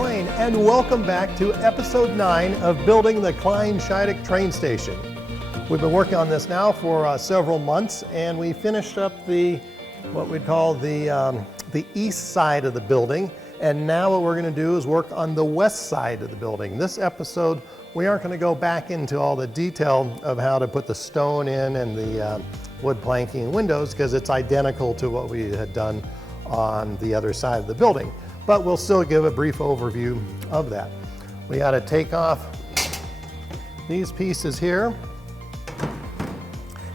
Kleine, and welcome back to episode 9 of building the Kleine Scheidegg train station. We've been working on this now for several months, and we finished up what we'd call the east side of the building, and now what we're going to do is work on the west side of the building. This episode, we aren't going to go back into all the detail of how to put the stone in and the wood planking and windows, because it's identical to what we had done on the other side of the building. But we'll still give a brief overview of that. We got to take off these pieces here,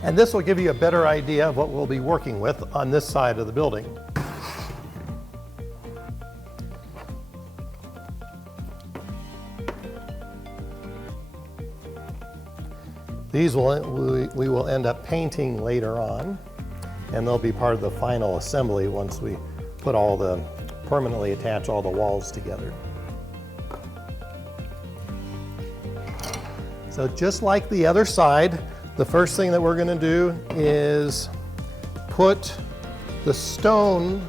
and this will give you a better idea of what we'll be working with on this side of the building. These we will end up painting later on, and they'll be part of the final assembly once we permanently attach all the walls together. So just like the other side, the first thing that we're going to do is put the stone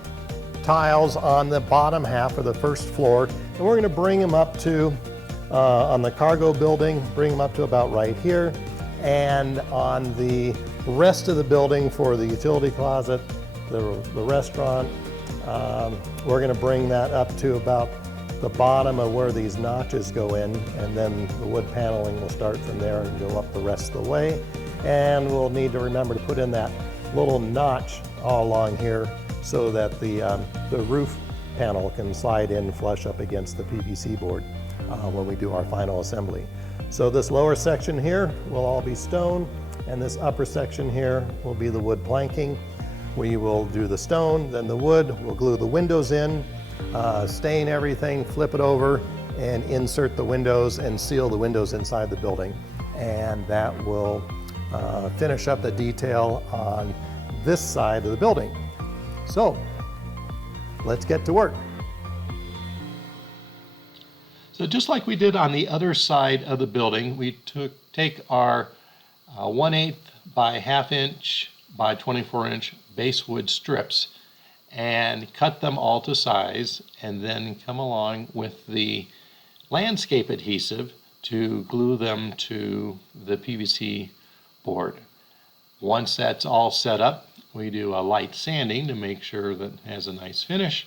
tiles on the bottom half of the first floor, and we're going to bring them up to, on the cargo building, bring them up to about right here, and on the rest of the building for the utility closet, the restaurant, we're going to bring that up to about the bottom of where these notches go in, and then the wood paneling will start from there and go up the rest of the way. And we'll need to remember to put in that little notch all along here so that the roof panel can slide in flush up against the PVC board when we do our final assembly. So this lower section here will all be stone, and this upper section here will be the wood planking. We will do the stone, then the wood, we'll glue the windows in, stain everything, flip it over, and insert the windows and seal the windows inside the building. And that will finish up the detail on this side of the building. So, let's get to work. So just like we did on the other side of the building, we take our 1/8 by 1/2 inch by 24 inch base wood strips and cut them all to size, and then come along with the landscape adhesive to glue them to the PVC board. Once that's all set up, we do a light sanding to make sure that it has a nice finish.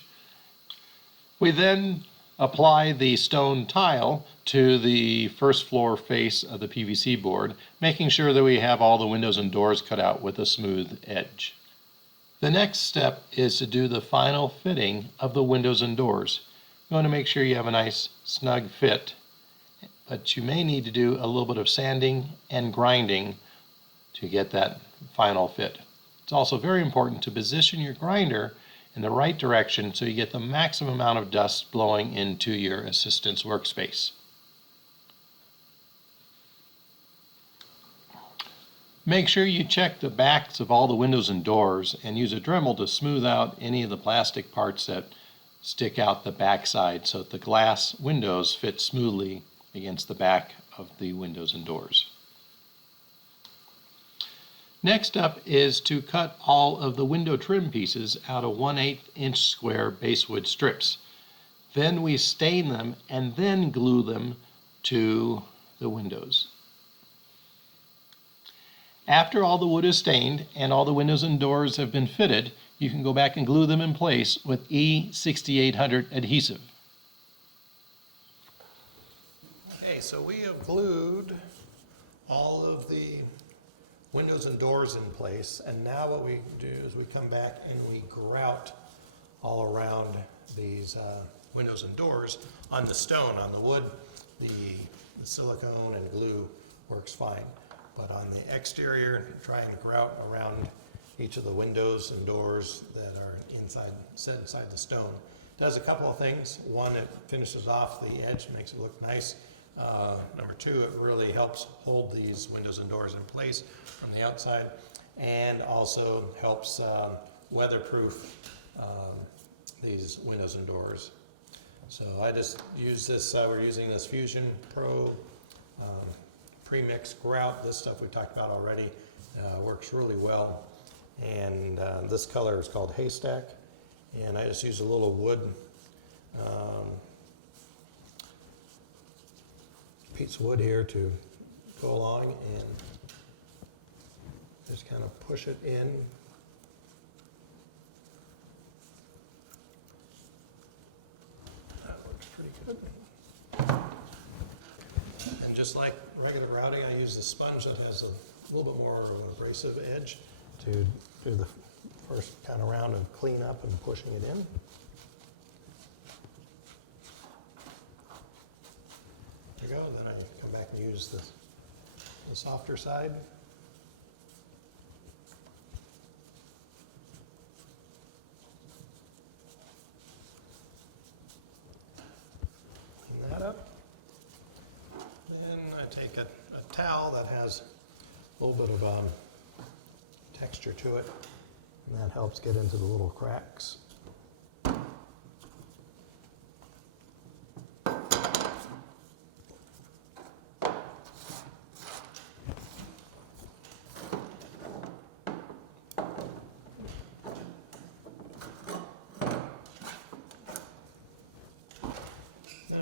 We then apply the stone tile to the first floor face of the PVC board, making sure that we have all the windows and doors cut out with a smooth edge. The next step is to do the final fitting of the windows and doors. You want to make sure you have a nice snug fit, but you may need to do a little bit of sanding and grinding to get that final fit. It's also very important to position your grinder in the right direction so you get the maximum amount of dust blowing into your assistant's workspace. Make sure you check the backs of all the windows and doors and use a Dremel to smooth out any of the plastic parts that stick out the back side so that the glass windows fit smoothly against the back of the windows and doors. Next up is to cut all of the window trim pieces out of 1/8 inch square basewood strips. Then we stain them and then glue them to the windows. After all the wood is stained and all the windows and doors have been fitted, you can go back and glue them in place with E6800 adhesive. Okay, so we have glued all of the windows and doors in place, and now what we do is we come back and we grout all around these windows and doors on the stone. On the wood, the silicone and glue works fine, but on the exterior, try and grout around each of the windows and doors that are set inside the stone. It does a couple of things. One, it finishes off the edge, makes it look nice. Number two, it really helps hold these windows and doors in place from the outside, and also helps weatherproof these windows and doors. So I just use this, we're using this Fusion Pro pre-mixed grout. This stuff we talked about already works really well, and this color is called Haystack, and I just use a little wood piece of wood here to go along and just kind of push it in. That looks pretty good. And just like regular routing, I use the sponge that has a little bit more of an abrasive edge to do the first kind of round of clean up and pushing it in. There you go. Then I come back and use the softer side. Clean that up. Then I take a towel that has a little bit of texture to it, and that helps get into the little cracks.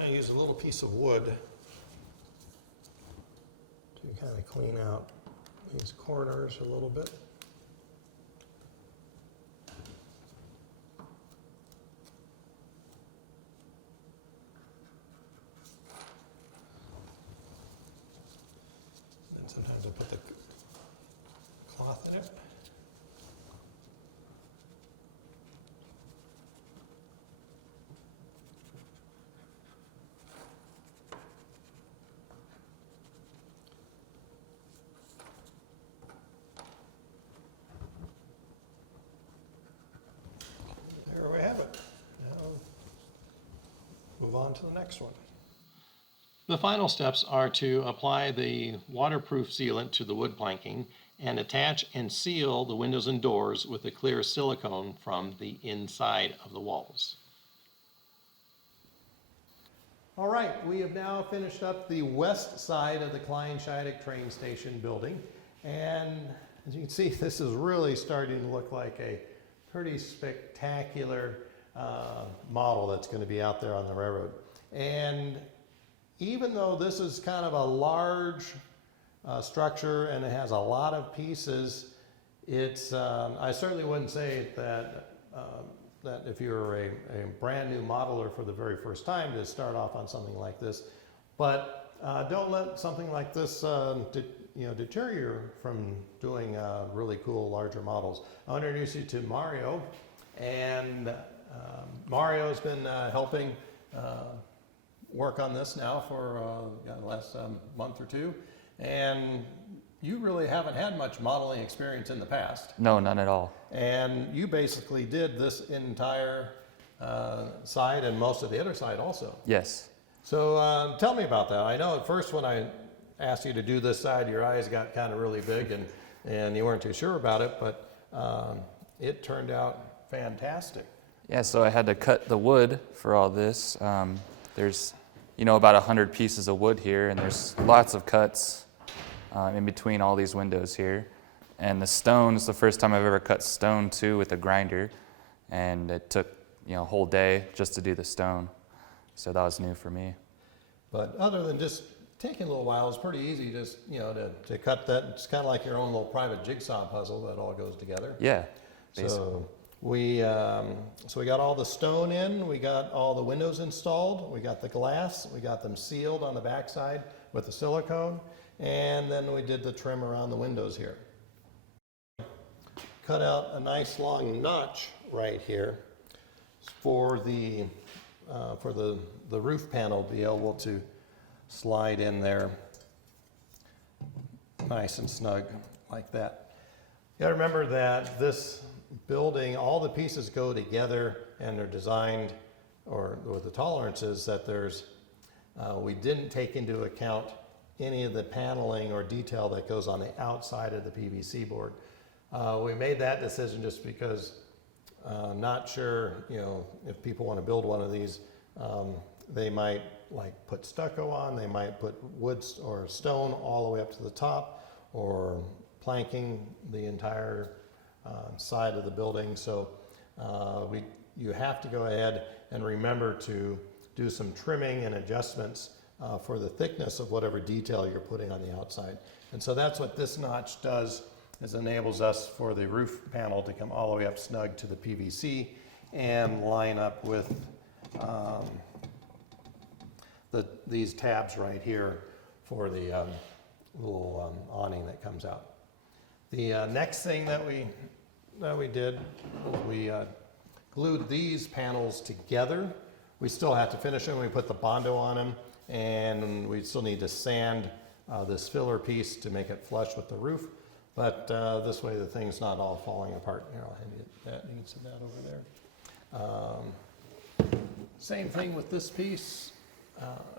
I use a little piece of wood to kind of clean out these corners a little bit. And sometimes I put the cloth in it. There we have it. Now move on to the next one. The final steps are to apply the waterproof sealant to the wood planking and attach and seal the windows and doors with the clear silicone from the inside of the walls. All right, we have now finished up the west side of the Kleine Scheidegg train station building, and as you can see, this is really starting to look like a pretty spectacular model that's going to be out there on the railroad. And even though this is kind of a large structure and it has a lot of pieces, it's I certainly wouldn't say that that if you're a brand new modeler for the very first time to start off on something like this. But don't let something like this deter you from doing really cool larger models. I'll introduce you to Mario, and Mario's been helping work on this now for the last month or two, and you really haven't had much modeling experience in the past. No, none at all. And you basically did this entire side and most of the other side also. Yes. So tell me about that. I know at first when I asked you to do this side, your eyes got kind of really big and you weren't too sure about it, but it turned out fantastic. Yeah, so I had to cut the wood for all this. There's, about 100 pieces of wood here, and there's lots of cuts in between all these windows here. And the stone is the first time I've ever cut stone too with a grinder, and it took a whole day just to do the stone. So that was new for me. But other than just taking a little while, it's pretty easy just to cut that. It's kind of like your own little private jigsaw puzzle that all goes together. Yeah, basically. So we got all the stone in, we got all the windows installed, we got the glass, we got them sealed on the backside with the silicone, and then we did the trim around the windows here. Cut out a nice long notch right here for the roof panel to be able to slide in there nice and snug like that. You gotta remember that this building, all the pieces go together and they're designed, or with the tolerances that there's, we didn't take into account any of the paneling or detail that goes on the outside of the PVC board. We made that decision just because I'm not sure, if people want to build one of these, they might put stucco on, they might put wood or stone all the way up to the top, or planking the entire side of the building. So you have to go ahead and remember to do some trimming and adjustments for the thickness of whatever detail you're putting on the outside. And so that's what this notch does, is enables us for the roof panel to come all the way up snug to the PVC and line up with these tabs right here for the little awning that comes out. The next thing that we did was we glued these panels together. We still have to finish them. We put the Bondo on them, and we still need to sand this filler piece to make it flush with the roof. But this way the thing's not all falling apart. Here, I'll hand you that. You can set that over there. Same thing with this piece.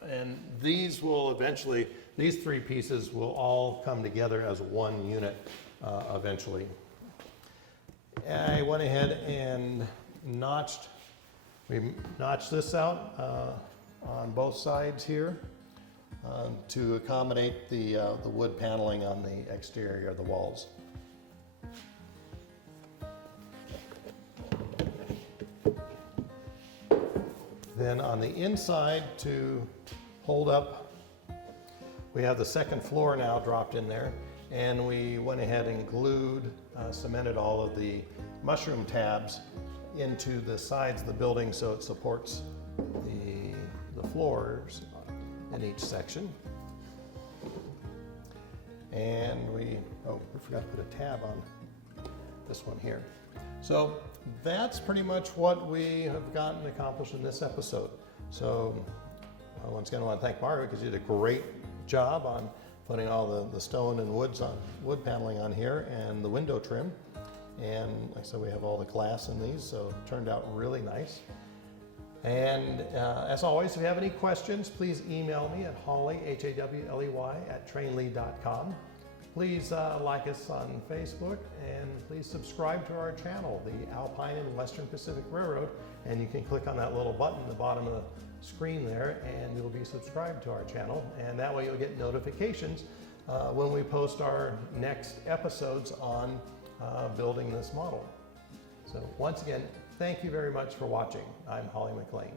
And these will eventually, these three pieces will all come together as one unit eventually. I went ahead and we notched this out on both sides here to accommodate the wood paneling on the exterior of the walls. Then on the inside, to hold up, we have the second floor now dropped in there, and we went ahead and glued, cemented all of the mushroom tabs into the sides of the building so it supports the floors in each section. And we forgot to put a tab on this one here. So that's pretty much what we have gotten accomplished in this episode. So once again, I want to thank Margaret because you did a great job on putting all the stone and wood paneling on here and the window trim. And like I said, we have all the glass in these, so it turned out really nice. And as always, if you have any questions, please email me at Hawley, Hawley, @trainli.com. Please like us on Facebook, and please subscribe to our channel, the Alpine and Western Pacific Railroad, and you can click on that little button at the bottom of the screen there, and you'll be subscribed to our channel, and that way you'll get notifications when we post our next episodes on building this model. So once again, thank you very much for watching. I'm Holly McLean.